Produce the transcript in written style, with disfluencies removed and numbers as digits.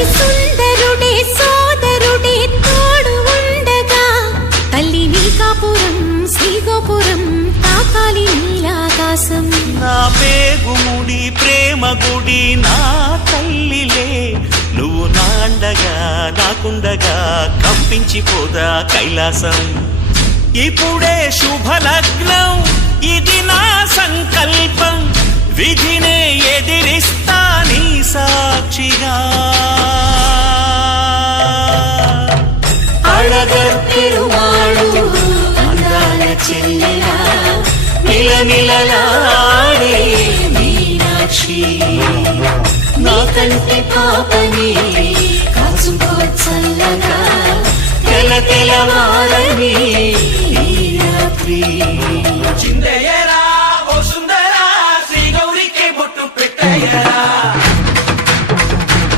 అతి సుందరుడే సోదరుడే తోడు ఉండగా తల్లి నీ కాపురం శ్రీగోపురం తాకాలి నీలాకాశం. నా పేగుముడి ప్రేమ గుడి నా తల్లిలే, నువ్వు నాండగా నాకుండగా కంపించిపోదా కైలాసం. ఇప్పుడే శుభలగ్నం ఇది నా సంకల్పం, విధినే ఎదిరిస్తా నీ సాక్షిగా. అళగర్ పెరుమాళు అందాల చెల్లెలా నిలనిలలాడే మీనాక్షి, నా కంటి పాపని కాచుకో చల్లగా తెల తెలవారని ఈ రాత్రి.